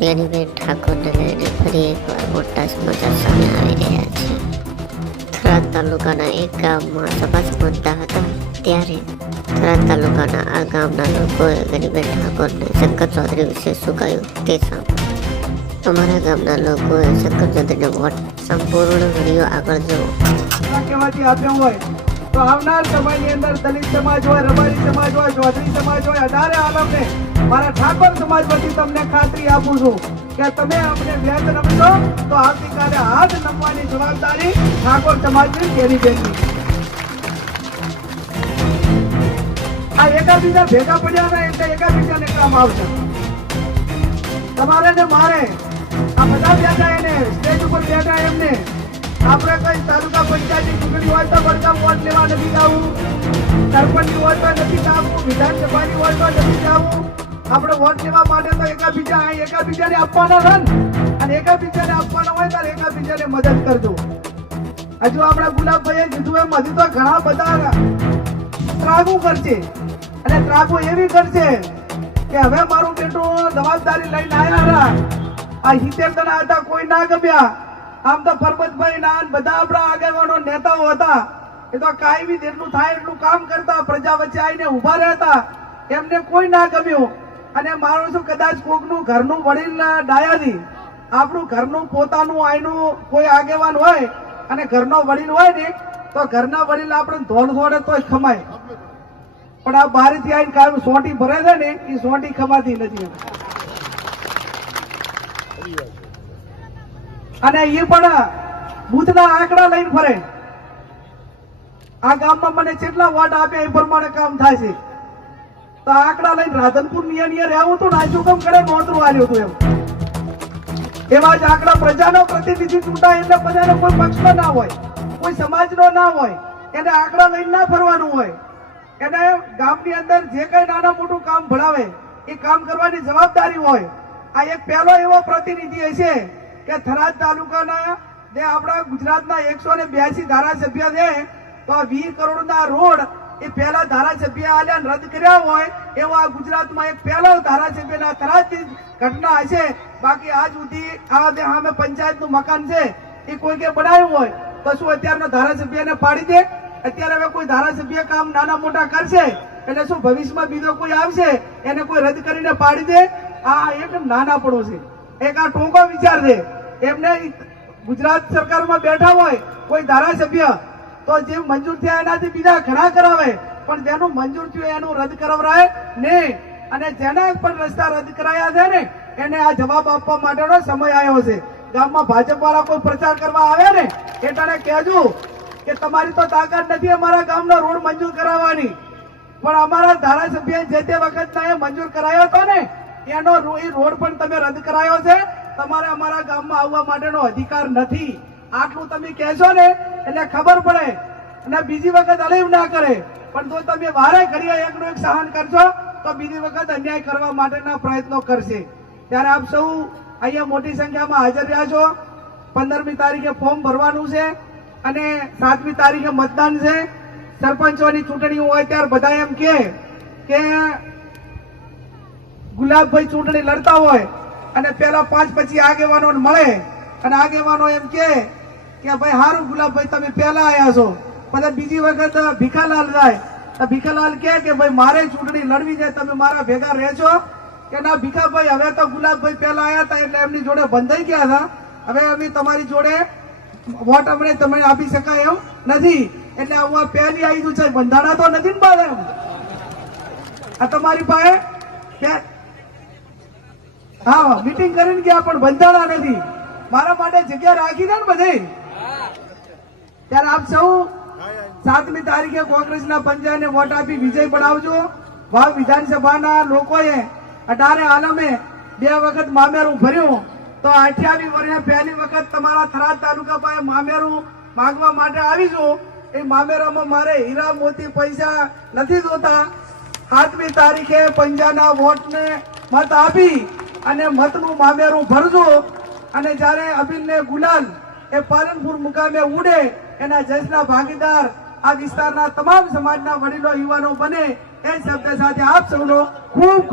બેનીબેન ઠાકોરને લઈને ફરી એકવાર મોટા સમાચાર સામે આવી રહ્યા છે. થરાદ તાલુકાના એક ગામમાં સભા સ્પર્ધા હતા ત્યારે થરાદ તાલુકાના આ ગામના લોકોએ ગરીબેન ઠાકોરને શંકર ચૌધરી વિશે શું કહ્યું તે સાંભળ્યું અમારા ગામના લોકોએ શંકર ચૌધરીનો વોટ સંપૂર્ણ વીડિયો આગળ જવો. હોય તો આવનાર સમયની અંદર દલિત સમાજ હોય, રબારી સમાજ હોય, ચૌધરી સમાજ હોય, અઢારે આલમને મારા ઠાકોર સમાજ વતી તમને ખાતરી આપું છું કે તમે અમને વ્યાજ રમશો તો આવતીકાલે હાથ નમવાની જવાબદારી ઠાકોર સમાજની ઘેરી બેની આ એકાબીજા ભેગા પડ્યા ને એટલે એકાબીજાને કામ આવશે. તમારે ને મારે આ બધા બેઠા એને સ્ટેજ ઉપર બેઠા એમને આપણે કઈ તાલુકા પંચાયતની ચૂંટણી હોય તો બધા વોટ લેવા નથી જવું. સરપંચની હોય તો નથી જવું. વિધાનસભાની હોય તો નથી જવું. આપણે વોટ લેવા માટે તો એકાબીજા આ એકાબીજાને આપવાના છે અને એકાબીજાને આપવાના હોય તો એકાબીજાને મદદ કરજો. હજુ આપણા ગુલાબભાઈએ કીધું એમ, હજુ તો ઘણા બધા ત્રાગુ કરશે. અને ત્રાગુ એવી કરશે કે હવે મારું બેટું જવાબદારી લઈને આવ્યા હતા. આ જણા હતા, કોઈ ના ગમ્યા. આમ તો પરબતભાઈ ના બધા આપણા આગેવાનો નેતાઓ હતા. એ તો કાયમી જેટલું થાય એટલું કામ કરતા, પ્રજા વચ્ચે આવીને ઊભા રહેતા. એમને કોઈ ના ગમ્યું. અને માનું છું કદાચ કોકનું ઘરનું વડીલ ડાયાજી આપણું ઘરનું પોતાનું આયનું કોઈ આગેવાન હોય અને ઘરનો વડીલ હોય ને, તો ઘરના વડીલ આપણે ધોળ ધોળે તો ખમાય. પણ આ બારીથી આવીને કાયમ સોટી ભરે છે ને, એ સોટી ખમાતી નથી અને એ પણ બુથના આંકડા લઈને ફરે. આ ગામમાં મને કેટલા વોટ આપ્યા એ પ્રમાણે કામ થાય છે. આંકડા લઈને રાધનપુર નિયર નિયર રહેવું તો ને કામ કરે નોંધરું આવ્યું હતું એમ. એવા જ આંકડા પ્રજાનો પ્રતિનિધિ ચૂંટાય એટલે પ્રજાનો કોઈ પક્ષનો ના હોય, કોઈ સમાજનો ના હોય, એને આંકડા લઈને ના ફરવાનું હોય. એને ગામની અંદર જે કઈ નાના મોટું કામ ભણાવે, એ કામ કરવાની જવાબદારી હોય. આ એક પહેલો એવો પ્રતિનિધિ હશે કે થરાદ તાલુકાના જે આપણા ગુજરાતના એકસો ને બ્યાસી ધારાસભ્ય છે, તો આ વીર કરોડના રોડ એ પહેલા ધારાસભ્ય આલ્યા રદ કર્યા હોય એવો ગુજરાતમાં એક પહેલો ધારાસભ્યના થરાદની ઘટના હશે. બાકી આજ સુધી આ જે સામે પંચાયતનું મકાન છે, એ કોઈ કે બનાવ્યું હોય તો શું અત્યારના ધારાસભ્યને પાડી દે? અત્યારે હવે કોઈ ધારાસભ્ય કામ નાના મોટા કરશે? એટલે શું ભવિષ્યમાં બીજો કોઈ આવશે? એને કોઈ રદ કરીને પાડી દે? આ એક નાના પડો છે. એક આ ટૂંકો વિચાર છે. એમને ગુજરાત સરકારમાં બેઠા હોય કોઈ ધારાસભ્ય તો જે મંજૂર થયા એનાથી બીજા ઘણા કરાવે. પણ જેનું મંજૂર થયું એનું રદ કરાવરાય નહીં. અને જેના પણ રસ્તા રદ કરાયા છે ને, એને આ જવાબ આપવા માટેનો સમય આવ્યો છે. ગામમાં ભાજપ વાળા કોઈ પ્રચાર કરવા આવે ને એટલે કહેજો કે તમારી તો તાકાત નથી અમારા ગામનો રોડ મંજૂર કરાવવાની. પણ અમારા ધારાસભ્ય જે તે વખતના એ મંજૂર કરાયો હતો ને, એનો એ રોડ પણ તમે રદ કરાયો છે. તમારે અમારા ગામમાં આવવા માટેનો અધિકાર નથી. આટલું તમે કહેશો ને એટલે ખબર પડે અને બીજી વખત અલીવ ના કરે. પણ જો તમે વારે ઘડીએ એકનું એક સહન કરશો, તો બીજી વખત અન્યાય કરવા માટેના પ્રયત્નો કરશે. ત્યારે આપ સૌ અહીંયા મોટી સંખ્યામાં હાજર રહ્યા છો. પંદરમી તારીખે ફોર્મ ભરવાનું છે અને સાતમી તારીખે મતદાન છે. સરપંચોની ચૂંટણી હોય ત્યારે બધા એમ કે કે ગુલાબભાઈ ચૂંટણી લડતા હોય અને પેલા પાંચ પછી આગેવાનો મળે. અને આગેવાનો એમ કે કે ભાઈ, હારું ગુલાબભાઈ તમે પેલા આવ્યા છો. પછી બીજી વખત ભીખાલાલ જાય. તો ભીખાલાલ કે ભાઈ, મારે ચૂંટણી લડવી છે, તમે મારા ભેગા રહેશો કે ના ભીખાભાઈ હવે તો ગુલાબભાઈ પહેલા આવ્યા હતા, એટલે એમની જોડે બંધાઈ ગયા હતા. હવે અમે તમારી જોડે વોટ અમને તમે આપી શકાય એમ નથી. એટલે હું આ પહેલી આવી છું છે બંધાણા તો નથી ને બાદ એમ. આ તમારી પાસે હા, મીટિંગ કરીને ગયા, પણ બંધાણા નથી. મારા માટે જગ્યા રાખી દે ને બધે. આપ સૌ સાતમી તારીખે કોંગ્રેસના પંજાને વોટ આપી વિજય બનાવજો વાવ વિધાનસભાના લોકોએ અઢારે આલમે બે વખત મામેરું ભર્યું. તો અઠ્યાવીસ વર્ષે પહેલી વખત તમારા થરાદ તાલુકા પાસે મામેરું માંગવા માટે આવીશું. એ મામેરામાં મારે હીરા મોતી પૈસા નથી જોતા. સાતમી તારીખે પંજાના વોટને મત આપી અને મતનું મામેરું ભરજો. અને જ્યારે અબિલને ગુલાલ એ પાલનપુર મુકામે ઉડે, એના જશના ભાગીદાર આ વિસ્તારના તમામ સમાજના વડીલો, યુવાનો બને એ શબ્દ સાથે આપ સૌનો ખૂબ